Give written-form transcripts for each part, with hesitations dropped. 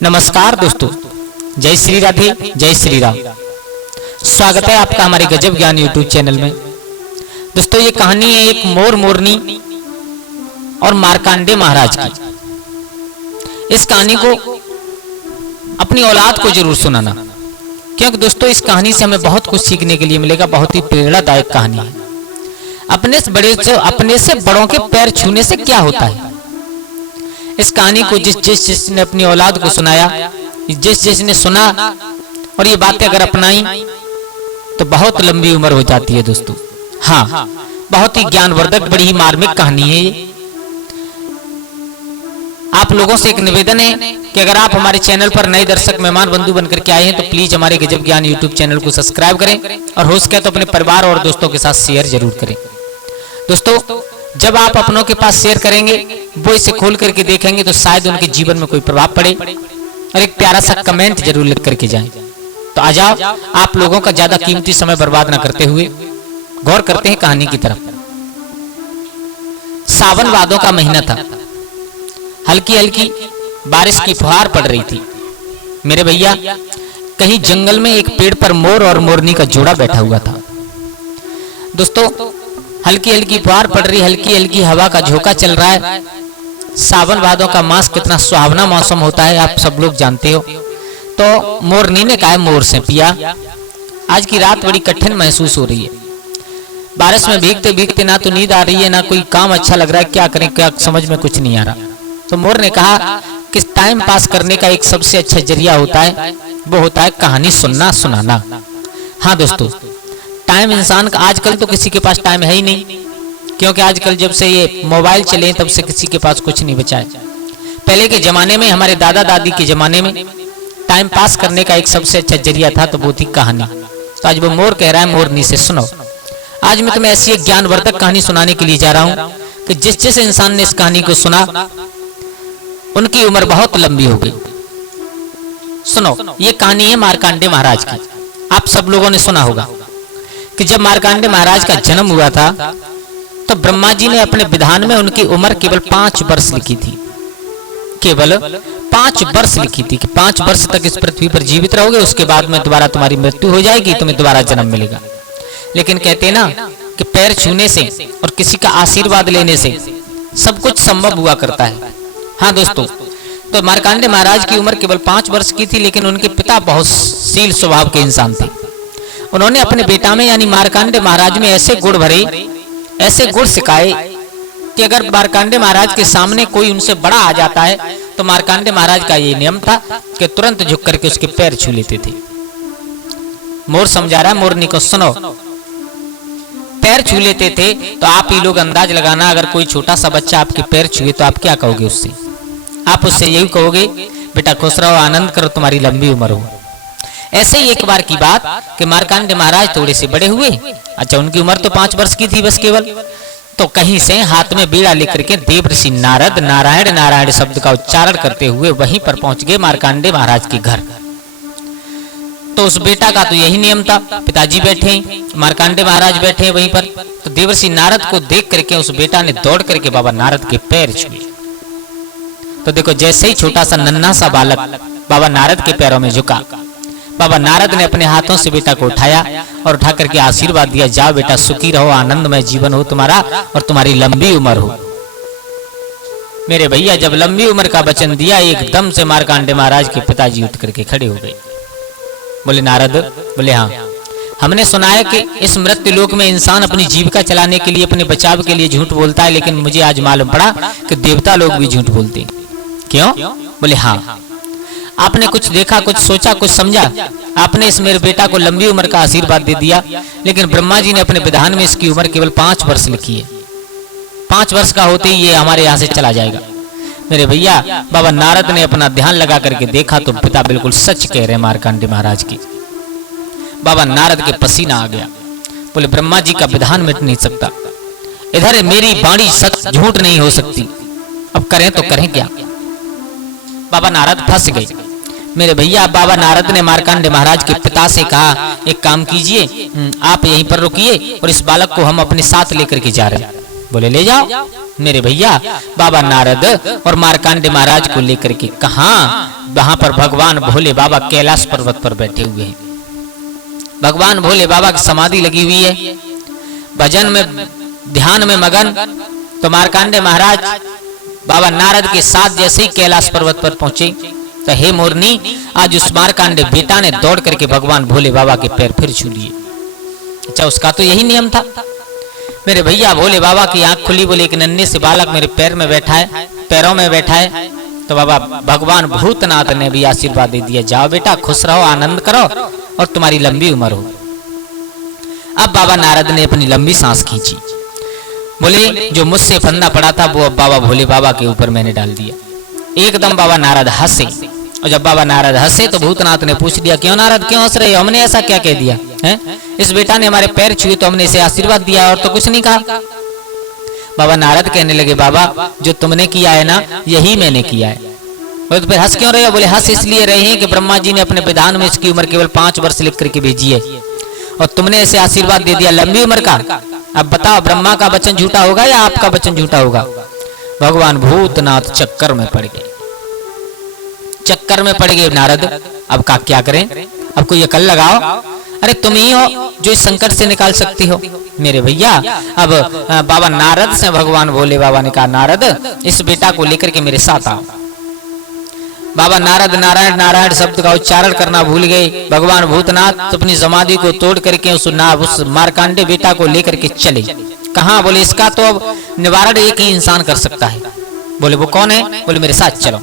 नमस्कार दोस्तों, जय श्री राधे, जय श्री राम। स्वागत है आपका हमारे गजब ज्ञान यूट्यूब चैनल में। दोस्तों, ये कहानी है एक मोर मोरनी और मार्कंडेय महाराज की। इस कहानी को अपनी औलाद को जरूर सुनाना, क्योंकि दोस्तों इस कहानी से हमें बहुत कुछ सीखने के लिए मिलेगा। बहुत ही प्रेरणादायक कहानी है। अपने से बड़ों के पैर छूने से क्या होता है। इस कहानी को जिसने अपनी औलाद को सुनाया, जिसने सुना और ये बातें अगर अपनाई तो बहुत लंबी उम्र हो जाती है दोस्तों। हाँ, बहुत ही ज्ञानवर्धक, बड़ी ही मार्मिक कहानी है ये। आप लोगों से एक निवेदन है कि अगर आप हमारे चैनल पर नए दर्शक मेहमान बंधु बनकर के आए हैं तो प्लीज हमारे गजब ज्ञान यूट्यूब चैनल को सब्सक्राइब करें और हो सके तो अपने परिवार और दोस्तों के साथ शेयर जरूर करें। दोस्तों, जब आप अपनों के पास शेयर करेंगे, वो इसे खोल करके देखेंगे तो शायद उनके जीवन में कोई प्रभाव पड़े और एक प्यारा सा कमेंट जरूर लिख करके जाएं। तो आ जाओ, आप लोगों का ज्यादा कीमती समय बर्बाद ना करते हुए गौर करते हैं कहानी की तरफ। सावन वादों का महीना था। हल्की हल्की बारिश की फुहार पड़ रही थी। मेरे भैया, कहीं जंगल में एक पेड़ पर मोर और मोरनी का जोड़ा बैठा हुआ था। दोस्तों, हल्की हल्की फुहार पड़ रही, हल्की हल्की हवा का झोंका चल रहा है। सावन भादों का मास कितना सुहावना मौसम होता है, आप सब लोग जानते हो। तो मोरनी ने कहा, मोर से पिया, आज की रात बड़ी कठिन महसूस हो रही है। बारिश में भीगते भीगते ना तो नींद आ रही है, ना कोई काम अच्छा लग रहा है, क्या करें क्या समझ में कुछ नहीं आ रहा। तो मोर ने कहा कि टाइम पास करने का एक सबसे अच्छा जरिया होता है, वो होता है कहानी सुनना सुनाना। हाँ दोस्तों, टाइम इंसान का आजकल तो किसी के पास टाइम है ही नहीं, क्योंकि आजकल जब से ये मोबाइल चले तब से किसी के पास कुछ नहीं बचा है। पहले के जमाने में, हमारे दादा दादी के जमाने में टाइम पास करने का एक सबसे अच्छा जरिया था, तो वो थी कहानी। तो आज वो मोर कह रहा है, मोरनी से सुनो। आज मैं तुम्हें ऐसी एक ज्ञानवर्धक कहानी सुनाने के लिए जा रहा हूँ कि जिस इंसान ने इस कहानी को सुना उनकी उम्र बहुत लंबी हो गई। सुनो, ये कहानी है मार्कंडेय महाराज की। आप सब लोगों ने सुना होगा कि जब मार्कंडेय महाराज का जन्म हुआ था तो ब्रह्मा जी ने अपने विधान में उनकी उम्र केवल 5 वर्ष लिखी थी। केवल 5 वर्ष लिखी थी कि 5 वर्ष तक इस पृथ्वी पर जीवित रहोगे, उसके बाद में दोबारा तुम्हारी मृत्यु हो जाएगी, तुम्हें दोबारा जन्म मिलेगा। लेकिन कहते हैं ना कि पैर छूने से और किसी का आशीर्वाद लेने से सब कुछ संभव हुआ करता है। हाँ दोस्तों, तो मार्कंडेय महाराज की उम्र केवल 5 वर्ष की थी, लेकिन उनके पिता बहुत शील स्वभाव के इंसान थे। उन्होंने अपने बेटा में यानी मार्कंडेय महाराज में ऐसे गुण भरे, ऐसे गुण सिखाए कि अगर मार्कंडेय महाराज के सामने कोई उनसे बड़ा आ जाता है तो मार्कंडेय महाराज का ये नियम था कि तुरंत झुक करके उसके पैर छू लेते थे। मोर समझा रहा है मोरनी को, सुनो, पैर छू लेते थे। तो आप ही लोग अंदाज लगाना, अगर कोई छोटा सा बच्चा आपके पैर छुए तो आप क्या कहोगे उससे? आप उससे यही कहोगे, बेटा खुश रहो, आनंद करो, तुम्हारी लंबी उम्र हो। ऐसे ही एक बार की बात कि मार्कंडेय महाराज थोड़े से बड़े हुए। अच्छा, उनकी उम्र तो 5 वर्ष की थी बस केवल। तो कहीं से हाथ में बीड़ा लेकर के देवर्षि नारद नारायण नारायण शब्द का उच्चारण करते हुए वहीं पर पहुंच गए मार्कंडेय महाराज के घर। तो उस बेटा का तो यही नियम था, पिताजी बैठे, मार्कंडेय महाराज बैठे वहीं पर। तो देवर्षि नारद को देख करके उस बेटा ने दौड़ करके बाबा नारद के पैर छुए। तो देखो, जैसे ही छोटा सा नन्हा सा बालक बाबा नारद के पैरों में झुका, बाबा नारद ने अपने हाथों से बेटा को उठाया और उठा करके आशीर्वाद दिया, जाओ बेटा, सुखी रहो, आनंदमय जीवन हो तुम्हारा और तुम्हारी लंबी उम्र हो। मेरे भैया, जब लंबी उम्र का वचन दिया, एकदम से मार्कंडेय महाराज के पिताजी उठ करके खड़े हो गए। बोले, नारद? बोले, हाँ, हमने सुना है कि इस मृत्यु लोक में इंसान अपनी जीविका चलाने के लिए, अपने बचाव के लिए झूठ बोलता है, लेकिन मुझे आज मालूम पड़ा कि देवता लोग भी झूठ बोलते। क्यों? बोले, हाँ, आपने कुछ देखा, कुछ सोचा, कुछ समझा, आपने इस मेरे बेटा को लंबी उम्र का आशीर्वाद दे दिया, लेकिन ब्रह्मा जी ने अपने विधान में इसकी उम्र केवल 5 वर्ष लिखी है। 5 वर्ष का होते ही ये हमारे यहाँ से चला जाएगा। मेरे भैया, बाबा नारद ने अपना ध्यान लगा करके देखा तो पिता बिल्कुल सच कह रहे मार्कंडेय महाराज की। बाबा नारद के पसीना आ गया। बोले, ब्रह्मा जी का विधान मिट नहीं सकता, इधर मेरी वाणी सच झूठ नहीं हो सकती, अब करें तो करें क्या? बाबा नारद फंस गए। मेरे भैया, बाबा नारद ने मार्कंडेय महाराज के पिता से कहा, एक काम कीजिए, आप यहीं पर रुकिए और इस बालक को हम अपने साथ लेकर के जा रहे हैं। बोले, ले जाओ। मेरे भैया, बाबा नारद और मार्कंडेय महाराज को लेकर के कहां वहां पर भगवान भोले बाबा कैलाश पर्वत पर बैठे हुए हैं। भगवान भोले बाबा की समाधि लगी हुई है, भजन में ध्यान में मगन। तो मार्कंडेय महाराज बाबा नारद के साथ जैसे ही कैलाश पर्वत पर पहुंचे तो हे मोरनी, आज उस मार्कंडेय बेटा ने दौड़ करके भगवान भोले बाबा के पैर फिर छू लिए। अच्छा, उसका तो यही नियम था। मेरे भैया भोले बाबा की आंख खुली, बोले एक नन्हे से बालक मेरे पैर में बैठा है, पैरों में बैठा है। तो बाबा भगवान भूतनाथ ने भी आशीर्वाद दे दिया, जाओ बेटा खुश रहो, आनंद करो और तुम्हारी लंबी उम्र हो। अब बाबा नारद ने अपनी लंबी सांस खींची, बोले जो मुझसे फंदा पड़ा था वो अब बाबा भोले बाबा के ऊपर मैंने डाल दिया। एकदम बाबा नारद हंसे, और जब बाबा नारद हंसे तो भूतनाथ ने पूछ दिया, क्यों नारद क्यों हंस रहे हो, हमने ऐसा क्या कह दिया है? इस बेटा ने हमारे पैर छुए तो हमने इसे आशीर्वाद दिया और तो कुछ नहीं कहा। बाबा नारद कहने लगे, बाबा जो तुमने किया है ना यही मैंने किया है। तो फिर हंस क्यों रहे हो? बोले हंस इसलिए रहे हैं कि ब्रह्मा जी ने अपने विधान में इसकी उम्र केवल 5 वर्ष लिख करके भेजी है और तुमने इसे आशीर्वाद दे दिया लंबी उम्र का। अब बताओ ब्रह्मा का वचन झूठा होगा या आपका वचन झूठा होगा? भगवान भूतनाथ चक्कर में पड़ गए, चक्कर में पड़ गए नारद। अब का क्या करें? अब कोई अकल लगाओ। अरे तुम ही हो जो इस संकट से निकाल सकती हो मेरे भैया। अब बाबा नारद से भगवान भोले बाबा ने कहा, नारद इस बेटा को लेकर के मेरे साथ आओ। बाबा नारद नारायण नारायण शब्द का उच्चारण करना भूल गए। भगवान भूतनाथ अपनी समाधि को तोड़ करके उस मार्कंडेय बेटा को लेकर के चले। कहाँ? बोले इसका तो अब निवारण एक ही इंसान कर सकता है। बोले वो कौन है? बोले मेरे साथ चलो।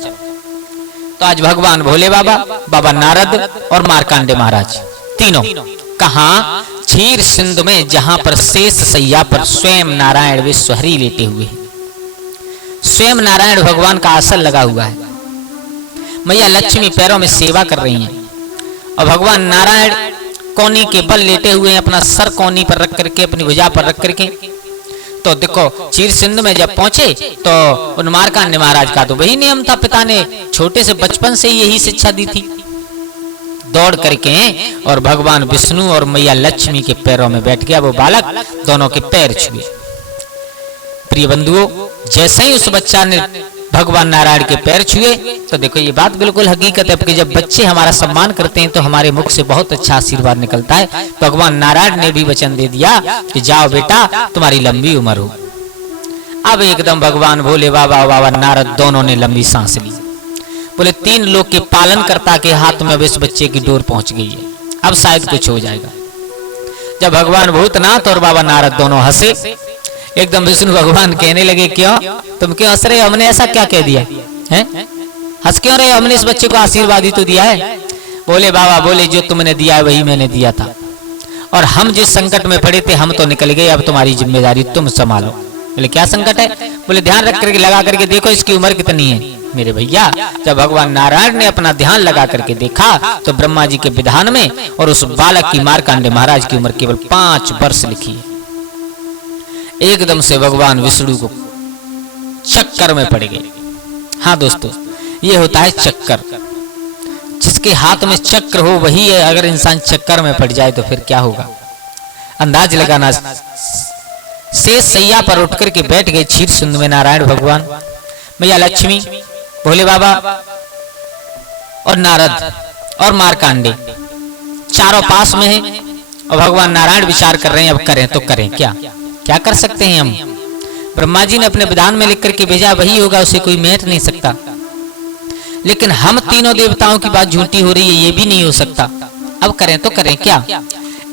तो आज भगवान भोले बाबा, बाबा नारद और मार्कंडेय महाराज तीनों कहाँ? क्षीर सिंधु में, जहां पर शेष सैया पर स्वयं नारायण विश्वहरि लेटे हुए हैं। स्वयं नारायण भगवान का आसन लगा हुआ है, मैया लक्ष्मी पैरों में सेवा कर रही हैं और भगवान नारायण कोनी के बल लेटे हुए हैं, अपना सर कोनी पर रख करके, अपनी भुजा पर रख करके। तो देखो क्षीर सिंधु में जब पहुंचे तो उन मार्कंडेय महाराज का तो वही नियम था, पिता ने छोटे से बचपन से ही यही शिक्षा दी थी। दौड़ करके और भगवान विष्णु और मैया लक्ष्मी के पैरों में बैठ गया वो बालक, दोनों के पैर छुए। प्रिय बंधुओं, जैसे ही उस बच्चा ने भगवान नारायण के पैर छुए तो देखो ये बात बिल्कुल हकीकत है कि जब बच्चे हमारा सम्मान करते हैं तो हमारे मुख से बहुत अच्छा आशीर्वाद निकलता है। भगवान नारायण ने भी वचन दे दिया कि जाओ बेटा तुम्हारी लंबी उम्र हो। अब एकदम भगवान भोले बाबा और बाबा नारद दोनों ने लंबी सांस ली। बोले 3 लोग के पालनकर्ता के हाथ में अब इस बच्चे की डोर पहुंच गई है, अब शायद कुछ हो जाएगा। जब भगवान भूतनाथ और बाबा नारद दोनों हंसे, एकदम विष्णु भगवान कहने लगे, क्यों तुम क्यों हंस रहे हो? हमने ऐसा क्या कह दिया है? हंस क्यों रहे हो? हमने इस बच्चे को आशीर्वाद ही तो दिया है। बोले बाबा, बोले जो तुमने दिया है वही मैंने दिया था और हम जिस संकट में पड़े थे हम तो निकल गए, अब तुम्हारी जिम्मेदारी तुम संभालो। बोले क्या संकट है? बोले ध्यान रख करके लगा करके देखो इसकी उम्र कितनी है। मेरे भैया जब भगवान नारायण ने अपना ध्यान लगा करके देखा तो ब्रह्मा जी के विधान में और उस बालक की मार्कंडेय महाराज की उम्र केवल 5 वर्ष लिखी है। एकदम से भगवान विष्णु को चक्कर में पड़ गए। हाँ दोस्तों, ये होता है चक्कर। जिसके हाथ में चक्र हो वही है, अगर इंसान चक्कर में पड़ जाए तो फिर क्या होगा अंदाज लगाना। शेष सैया पर उठ करके बैठ गए क्षीर सिंधु में नारायण भगवान, मैया लक्ष्मी, भोले बाबा और नारद और मार्कंडेय चारों पास में हैं और भगवान नारायण विचार कर रहे हैं अब करें तो करें क्या? क्या कर सकते हैं हम? ब्रह्मा जी ने अपने विधान में लिख करके भेजा वही होगा, उसे कोई मेट नहीं सकता। लेकिन हम तीनों देवताओं की बात झूठी हो रही है, ये भी नहीं हो सकता। अब करें तो करें क्या?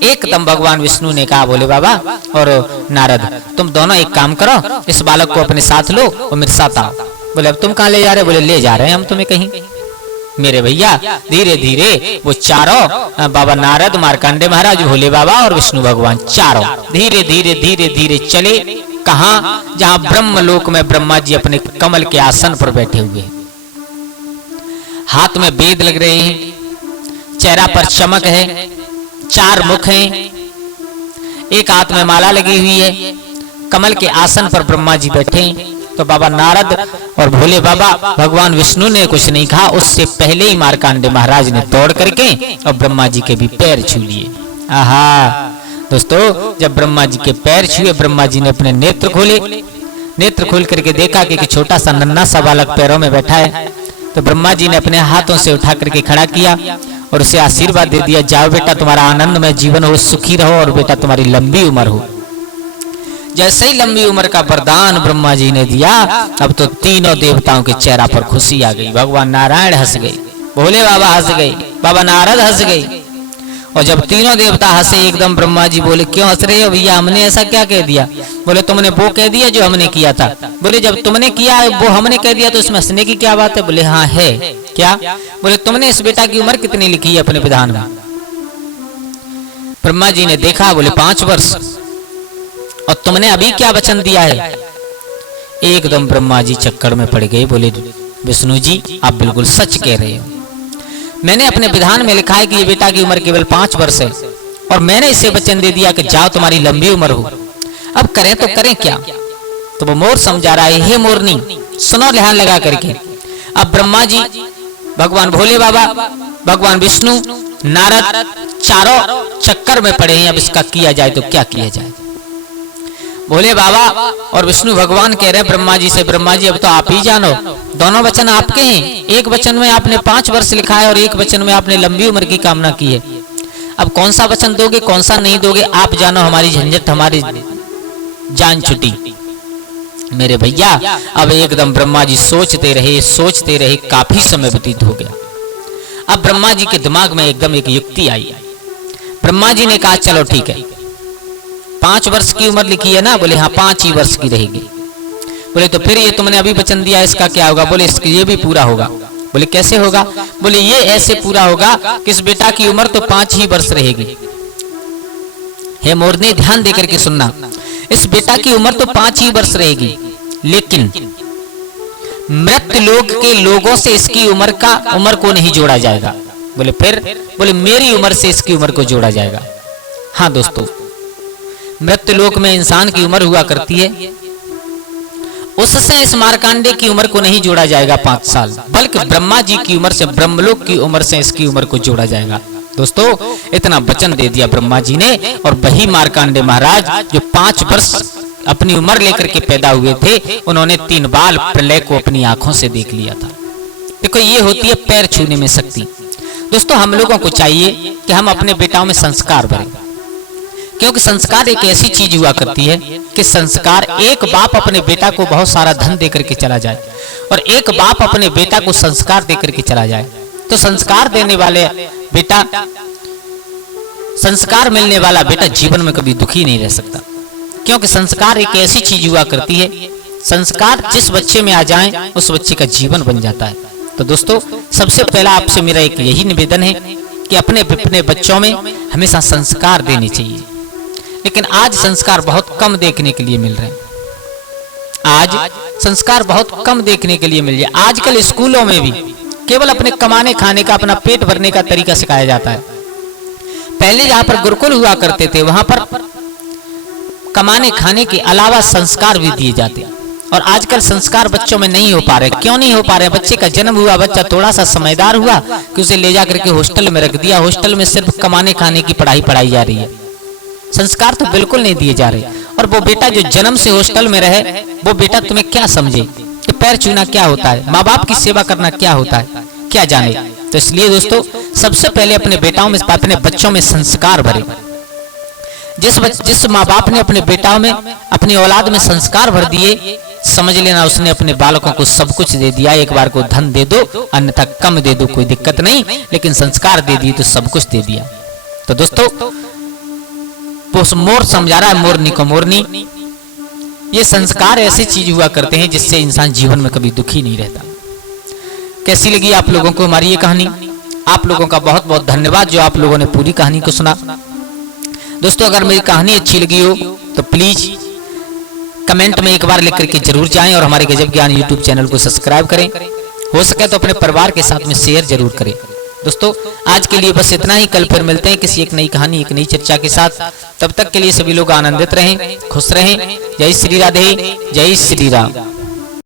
एकदम भगवान विष्णु ने कहा, बोले बाबा और नारद तुम दोनों एक काम करो, इस बालक को अपने साथ लो और मेरे साथ आओ। बोले अब तुम कहाँ ले जा रहे? बोले ले जा रहे हैं हम तुम्हें कहीं। मेरे भैया धीरे धीरे वो चारों, बाबा नारद, मार्कंडेय महाराज, भोले बाबा और विष्णु भगवान, चारों धीरे धीरे धीरे धीरे चले। कहाँ? जहाँ ब्रह्मलोक में ब्रह्मा जी अपने कमल के आसन पर बैठे हुए हैं, हाथ में वेद लग रहे हैं, चेहरा पर चमक है, 4 मुख हैं, एक हाथ में माला लगी हुई है, कमल के आसन पर ब्रह्मा जी बैठे हैं। तो बाबा नारद और भोले बाबा, भगवान विष्णु ने कुछ नहीं कहा, उससे पहले ही मार्कंडेय महाराज ने दौड़ करके और ब्रह्मा जी के भी पैर छू लिए। आहा दोस्तों, जब ब्रह्मा जी के पैर छुए, ब्रह्मा जी ने अपने नेत्र खोले। नेत्र खोल करके देखा कि छोटा सा नन्हा सा बालक पैरों में बैठा है। तो ब्रह्मा जी ने अपने हाथों से उठा करके खड़ा किया और उसे आशीर्वाद दे दिया, जाओ बेटा तुम्हारा आनंदमय जीवन हो, सुखी रहो और बेटा तुम्हारी लंबी उम्र हो। जैसे ही लंबी उम्र का वरदान ब्रह्मा जी ने दिया, अब तो तीनों देवताओं के चेहरा पर खुशी आ गई। भगवान नारायण हंस गए, भोले बाबा हंस गए, बाबा नारद हंस गए। और जब तीनों देवता हंसे एकदम ब्रह्मा जी बोले, क्यों हंस रहे हो भैया, हमने ऐसा क्या कह दिया? बोले तुमने वो कह दिया जो हमने किया था। बोले जब तुमने किया वो हमने कह दिया तो इसमें हंसने की क्या बात है? बोले हाँ है। क्या? बोले तुमने इस बेटा की उम्र कितनी लिखी है अपने विधान में? ब्रह्मा जी ने देखा, बोले 5 वर्ष। और तुमने अभी क्या वचन दिया है? एकदम ब्रह्मा जी चक्कर में पड़ गए, बोले विष्णु जी आप बिल्कुल सच कह रहे हो, मैंने अपने विधान में लिखा है कि ये बेटा की उम्र केवल 5 वर्ष है और मैंने इसे वचन दे दिया कि जाओ तुम्हारी लंबी उम्र हो, अब करें तो करें क्या? तो वो मोर समझा रहा है, हे मोरनी सुनो ध्यान लगा करके। अब ब्रह्मा जी, भगवान भोले बाबा, भगवान विष्णु, नारद चारों चक्कर में पड़े हैं, अब इसका किया जाए तो क्या किया जाए? भोले बाबा और विष्णु भगवान कह रहे हैं ब्रह्मा जी से, ब्रह्मा जी अब तो आप ही जानो, दोनों वचन आपके हैं। एक वचन में आपने 5 वर्ष लिखा है और एक वचन में आपने लंबी उम्र की कामना की है। अब कौन सा वचन दोगे कौन सा नहीं दोगे आप जानो, हमारी झंझट हमारी जान छुटी। मेरे भैया अब एकदम ब्रह्मा जी सोचते रहे, काफी समय व्यतीत हो गया। अब ब्रह्मा जी के दिमाग में एकदम एक युक्ति आई। ब्रह्मा जी ने कहा चलो ठीक है, 5 वर्ष की उम्र लिखी है ना? बोले हाँ 5 ही वर्ष की रहेगी। बोले तो फिर ये तुमने अभी वचन दिया इसका क्या होगा? बोले इसके ये भी पूरा होगा। बोले कैसे होगा? बोले ये ऐसे पूरा होगा कि इस बेटा की उम्र तो 5 ही वर्ष रहेगी। हे मोरनी ध्यान देकर के सुनना, इस बेटा की उम्र तो 5 ही वर्ष रहेगी, लेकिन मृत लोक के लोगों से इसकी उम्र को नहीं जोड़ा जाएगा। बोले फिर? बोले मेरी उम्र से इसकी उम्र को जोड़ा जाएगा। हाँ दोस्तों, मृत्यु लोक में इंसान की उम्र हुआ करती है, उससे इस मार्कांडे की उम्र को नहीं जोड़ा जाएगा 5 साल, बल्कि ब्रह्मा जी की उम्र से, ब्रह्मलोक की उम्र से इसकी उम्र को जोड़ा जाएगा। दोस्तों इतना वचन दे दिया ब्रह्मा जी ने, और वही मार्कांडे महाराज जो 5 वर्ष अपनी उम्र लेकर के पैदा हुए थे, उन्होंने 3 बार प्रलय को अपनी आंखों से देख लिया था। देखो ये होती है पैर छूने में शक्ति। दोस्तों हम लोगों को चाहिए कि हम अपने बेटाओं में संस्कार भरें, क्योंकि संस्कार एक ऐसी चीज हुआ करती है कि संस्कार, एक बाप अपने बेटा को बहुत सारा धन देकर के चला जाए और एक बाप अपने बेटा को संस्कार देकर के चला जाए, तो संस्कार देने वाले बेटा, संस्कार मिलने वाला बेटा जीवन में कभी दुखी नहीं रह सकता, क्योंकि संस्कार एक ऐसी चीज हुआ करती है, संस्कार जिस बच्चे में आ जाए उस बच्चे का जीवन बन जाता है। तो दोस्तों सबसे पहला आपसे मेरा एक यही निवेदन है कि अपने बच्चों में हमेशा संस्कार देने चाहिए, लेकिन आज संस्कार बहुत कम देखने के लिए मिल रहे हैं। आज संस्कार बहुत कम देखने के लिए मिल रहे हैं। आजकल स्कूलों में भी केवल अपने कमाने खाने का, अपना पेट भरने का तरीका सिखाया जाता है। पहले जहां पर गुरुकुल हुआ करते थे वहां पर कमाने खाने के अलावा संस्कार भी दिए जाते, और आजकल संस्कार बच्चों में नहीं हो पा रहे। क्यों नहीं हो पा रहे? बच्चे का जन्म हुआ, बच्चा थोड़ा सा समझदार हुआ कि उसे ले जा करके हॉस्टल में रख दिया, हॉस्टल में सिर्फ कमाने खाने की पढ़ाई जा रही है, संस्कार तो बिल्कुल नहीं दिए जा रहे। और वो बेटा जो जन्म से हॉस्टल में रहे, वो बेटा तुम्हें क्या समझे कि पैर छूना क्या होता है, माँ बाप की सेवा करना क्या होता है, क्या जाने। तो इसलिए दोस्तों सबसे पहले अपने बेटाओं में, अपने बच्चों में संस्कार भरे। जिस माँ बाप ने अपने बेटाओं में, अपनी औलाद में संस्कार भर दिए, समझ लेना उसने अपने बालकों को सब कुछ दे दिया। एक बार को धन दे दो, अन्यथा कम दे दो, कोई दिक्कत नहीं, लेकिन संस्कार दे दिए तो सब कुछ दे दिया। तो दोस्तों मोर समझा रहा है मोरनी को, मोरनी ये संस्कार ऐसी चीज हुआ करते हैं जिससे इंसान जीवन में कभी दुखी नहीं रहता। कैसी लगी आप लोगों को हमारी ये कहानी? आप लोगों का बहुत बहुत धन्यवाद जो आप लोगों ने पूरी कहानी को सुना। दोस्तों अगर मेरी कहानी अच्छी लगी हो तो प्लीज कमेंट में एक बार लिख करके जरूर जाएं, और हमारे गजब ज्ञान यूट्यूब चैनल को सब्सक्राइब करें। हो सके तो अपने परिवार के साथ में शेयर जरूर करें। दोस्तों आज के लिए बस इतना ही, कल फिर मिलते हैं किसी एक नई कहानी, एक नई चर्चा के साथ। तब तक के लिए सभी लोग आनंदित रहें, खुश रहें। जय श्री राधे, जय श्री राम।